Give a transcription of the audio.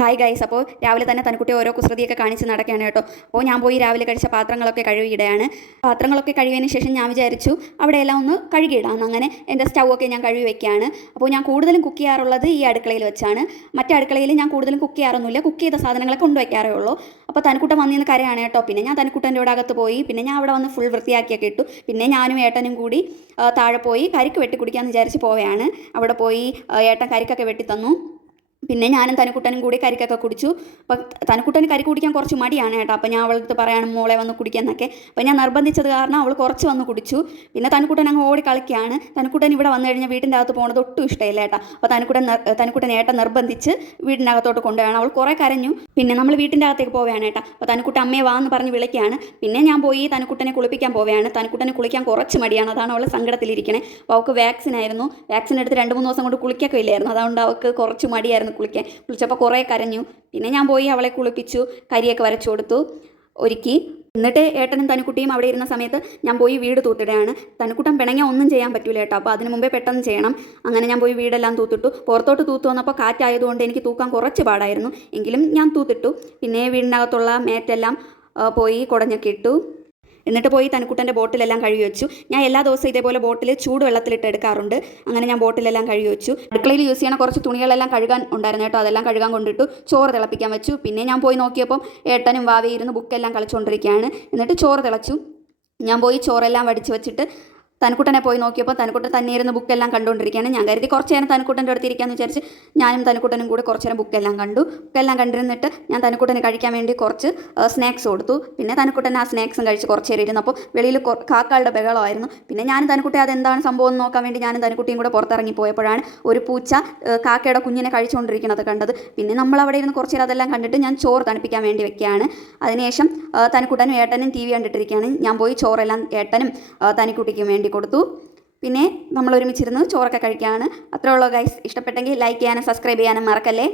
Hi guys. അപ്പോൾ രാവിലെ തന്നെ തനിക്കുട്ടി ഓരോ കുസൃതിയൊക്കെ കാണിച്ച് നടക്കുകയാണ് കേട്ടോ. അപ്പോൾ ഞാൻ പോയി രാവിലെ കഴിച്ച പാത്രങ്ങളൊക്കെ കഴുകിയിടുകയാണ്. പാത്രങ്ങളൊക്കെ കഴുകിയതിന് ശേഷം ഞാൻ വിചാരിച്ചു അവിടെയെല്ലാം ഒന്ന് കഴുകിയിടാം. അങ്ങനെ എൻ്റെ സ്റ്റൗവൊക്കെ ഞാൻ കഴുകി വെക്കുകയാണ്. അപ്പോൾ ഞാൻ കൂടുതലും കുക്ക് ചെയ്യാറുള്ളത് ഈ അടുക്കളയിൽ വെച്ചാണ്. മറ്റേ അടുക്കളയിൽ ഞാൻ കൂടുതലും കുക്ക് ചെയ്യാറൊന്നുമില്ല. കുക്ക് ചെയ്ത സാധനങ്ങളൊക്കെ കൊണ്ടുവയ്ക്കാറേ ഉള്ളൂ. അപ്പോൾ തനിക്കുട്ടൻ വന്നിന്ന് കരയാണ് കേട്ടോ. പിന്നെ ഞാൻ തനിക്കുട്ടൻ്റെ ഇവിടെ അകത്ത് പോയി. പിന്നെ ഞാൻ അവിടെ വന്ന് ഫുൾ വൃത്തിയാക്കിയൊക്കെ ഇട്ടു. പിന്നെ ഞാനും ഏട്ടനും കൂടി താഴെ പോയി കരിക്ക് വെട്ടി കുടിക്കാമെന്ന് വിചാരിച്ച് പോവുകയാണ്. അവിടെ പോയി ഏട്ടൻ കരിക്കൊക്കെ വെട്ടി തന്നു. പിന്നെ ഞാനും തനിക്കുട്ടനും കൂടി കരിക്കൊക്കെ കുടിച്ചു. അപ്പം തനിക്കുട്ടന് കരിക്ക് കുടിക്കാൻ കുറച്ച് മടിയാണ് കേട്ടോ. അപ്പോൾ ഞാൻ അവളടുത്ത് പറയാണ് മോളെ വന്ന് കുടിക്കാമെന്നൊക്കെ. അപ്പോൾ ഞാൻ നിർബന്ധിച്ചത് കാരണം അവൾ കുറച്ച് വന്ന് കുടിച്ചു. പിന്നെ തനിക്കുട്ടൻ അങ്ങ് ഓടി കളിക്കുകയാണ്. തനിക്കുട്ടൻ ഇവിടെ വന്നു കഴിഞ്ഞാൽ വീട്ടിൻ്റെ അകത്ത് പോകുന്നത് ഒട്ടും ഇഷ്ടമില്ല കേട്ടോ. അപ്പോൾ തനിക്കുട്ടൻ ഏട്ടൻ നിർബന്ധിച്ച് വീടിൻ്റെ അകത്തോട്ട് കൊണ്ടുപോയാണ്. അവൾ കുറേ കരഞ്ഞു. പിന്നെ നമ്മൾ വീട്ടിൻ്റെ അകത്തേക്ക് പോവുകയാണ് കേട്ടോ. അപ്പോൾ തനിക്കുട്ടൻ അമ്മയെ വാ എന്ന് പറഞ്ഞ് വിളിക്കുകയാണ്. പിന്നെ ഞാൻ പോയി തനിക്കുട്ടനെ കുളിപ്പിക്കാൻ പോവുകയാണ്. തനിക്കുട്ടനെ കുളിക്കാൻ കുറച്ച് മടിയാണ്. അതാണ് അവൾ സങ്കടത്തിലിരിക്കണേ. അപ്പോൾ അവൾക്ക് വാക്സിൻ എടുത്ത് 2-3 ദിവസം കൊണ്ട് കുളിക്കൊക്കെ ഇല്ലായിരുന്നു. അതുകൊണ്ട് അവൾക്ക് കുറച്ച് മടിയായിരുന്നു കുളിച്ചപ്പോൾ കുറേ കരഞ്ഞു. പിന്നെ ഞാൻ പോയി അവളെ കുളിപ്പിച്ചു, കരിയൊക്കെ വരച്ചു കൊടുത്തു, ഒരുക്കി. എന്നിട്ട് ഏട്ടനും തനിക്കുട്ടിയും അവിടെ ഇരുന്ന സമയത്ത് ഞാൻ പോയി വീട് തൂത്തിടുകയാണ്. തനിക്കുട്ടൻ പിണങ്ങിയാൽ ഒന്നും ചെയ്യാൻ പറ്റൂല കേട്ടോ. അപ്പോൾ അതിന് മുമ്പേ പെട്ടെന്ന് ചെയ്യണം. അങ്ങനെ ഞാൻ പോയി വീടെല്ലാം തൂത്തിട്ടു. പുറത്തോട്ട് തൂത്ത് വന്നപ്പോൾ കാറ്റായതുകൊണ്ട് എനിക്ക് തൂക്കാൻ കുറച്ച് പാടായിരുന്നു. എങ്കിലും ഞാൻ തൂത്തിട്ടു. പിന്നെ വീടിനകത്തുള്ള മാറ്റെല്ലാം പോയി കുടഞ്ഞൊക്കെ ഇട്ടു. എന്നിട്ട് പോയി തനിക്കുട്ടൻ്റെ ബോട്ടിലെല്ലാം കഴുകി വെച്ചു. ഞാൻ എല്ലാ ദിവസവും ഇതേപോലെ ബോട്ടിൽ ചൂടുവെള്ളത്തിലിട്ട് എടുക്കാറുണ്ട്. അങ്ങനെ ഞാൻ ബോട്ടിലെല്ലാം കഴുകി വെച്ചു. അടുക്കളയിൽ യൂസ് ചെയ്യണ കുറച്ച് തുണികളെല്ലാം കഴുകാൻ ഉണ്ടായിരുന്നു കേട്ടോ. അതെല്ലാം കഴുകാൻ കൊണ്ടിട്ടു. ചോറ് തിളപ്പിക്കാൻ വെച്ചു. പിന്നെ ഞാൻ പോയി നോക്കിയപ്പം ഏട്ടനും വാവയും ഇരുന്ന് ബുക്കെല്ലാം കളിച്ചുകൊണ്ടിരിക്കുകയാണ്. എന്നിട്ട് ചോറ് തിളച്ചു. ഞാൻ പോയി ചോറെല്ലാം വടിച്ച് വെച്ചിട്ട് തനിക്കുട്ടനെ പോയി നോക്കിയപ്പോൾ തനിക്കുട്ടൻ തന്നെ ഇരുന്ന് ബുക്കെല്ലാം കണ്ടുകൊണ്ടിരിക്കുകയാണ്. ഞാൻ കരുതി കുറച്ച് നേരം തനിക്കുട്ടൻ്റെ അടുത്ത് ഇരിക്കാമെന്ന് വിചാരിച്ച് ഞാനും തനിക്കുട്ടനും കൂടി കുറച്ച് നേരം ബുക്കെല്ലാം കണ്ടു. ബുക്കെല്ലാം കണ്ടിരുന്നിട്ട് ഞാൻ തനിക്കുട്ടന് കഴിക്കാൻ വേണ്ടി കുറച്ച് സ്നാക്സ് കൊടുത്തു. പിന്നെ തനിക്കുട്ടൻ ആ സ്നാക്സും കഴിച്ച് കുറച്ച് നേരം ഇരുന്നു. അപ്പോൾ വെളിയിൽ കാക്കകളുടെ ബഹളമായിരുന്നു. പിന്നെ ഞാനും തനിക്കുട്ടി അതെന്താണ് സംഭവം എന്ന് നോക്കാൻ വേണ്ടി ഞാനും തനിക്കുട്ടിയും കൂടെ പുറത്തിറങ്ങി പോയപ്പോഴാണ് ഒരു പൂച്ച കാക്കയുടെ കുഞ്ഞിനെ കഴിച്ചുകൊണ്ടിരിക്കുന്നത് കണ്ടത്. പിന്നെ നമ്മൾ അവിടെ ഇരുന്ന് കുറച്ച് നേരം അതെല്ലാം കണ്ടിട്ട് ഞാൻ ചോറ് തണുപ്പിക്കാൻ വേണ്ടി വെക്കുകയാണ്. അതിനുശേഷം തനിക്കുട്ടനും ഏട്ടനും TV കണ്ടിട്ടിരിക്കുകയാണ്. ഞാൻ പോയി ചോറെല്ലാം ഏട്ടനും തനിക്കുട്ടിക്കും വേണ്ടി കൊടുത്തു. പിന്നെ നമ്മൾ ഒരുമിച്ചിരുന്ന് ചോറൊക്കെ കഴിക്കുകയാണ്. അത്രേ ഉള്ളൂ ഗൈസ്. ഇഷ്ടപ്പെട്ടെങ്കിൽ ലൈക്ക് ചെയ്യാനും സബ്സ്ക്രൈബ് ചെയ്യാനും മറക്കല്ലേ.